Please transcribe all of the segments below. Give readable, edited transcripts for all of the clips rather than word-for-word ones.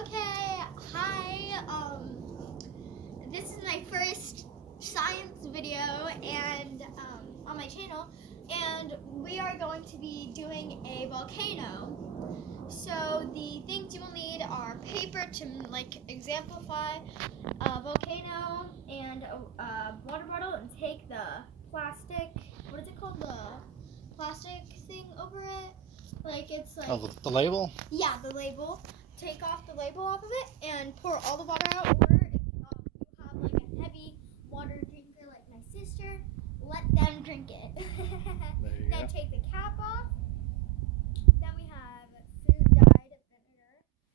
Okay, hi. This is my first science video and on my channel, and we are going to be doing a volcano. So the things you will need are paper to exemplify a volcano, and a water bottle, and take the plastic. What is it called? The plastic thing over it. Oh, the label? Yeah, the label. Take off the label off of it and pour all the water out. Or if you have like a heavy water drinker like my sister, let them drink it. There you Then go. take the cap off. Then we have food dyed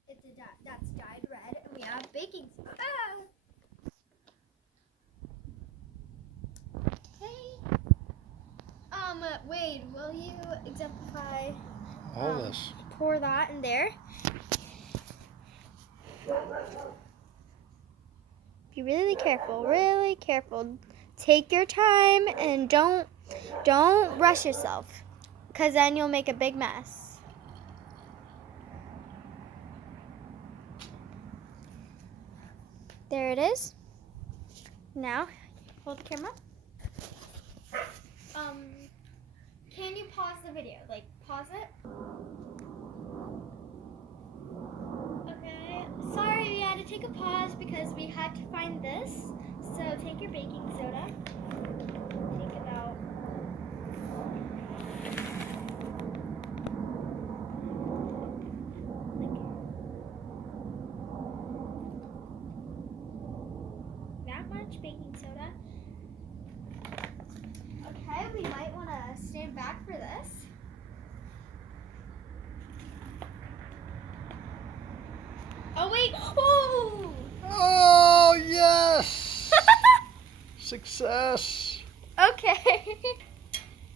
vinegar. That's dyed red, and we have baking soda. Okay. Wade, will you exemplify? All this. Pour that in there. Be really careful, really careful. Take your time and don't rush yourself, because then you'll make a big mess. There it is. Now, hold the camera. Can you pause the video? Like, pause it. Okay. Sorry, we had to take a pause because we had to find this. So take your baking soda. Take about that much baking soda. Okay, we might want to stand back for this. Oh wait! Oh! Oh, yes! Success! Okay.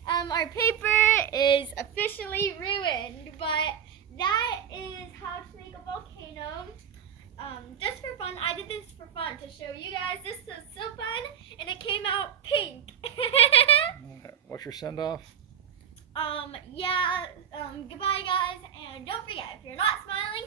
Our paper is officially ruined, but that is how to make a volcano. Just for fun. I did this for fun to show you guys. This was so fun, and it came out pink. What's your send-off? Goodbye guys, and don't forget, if you're not smiling,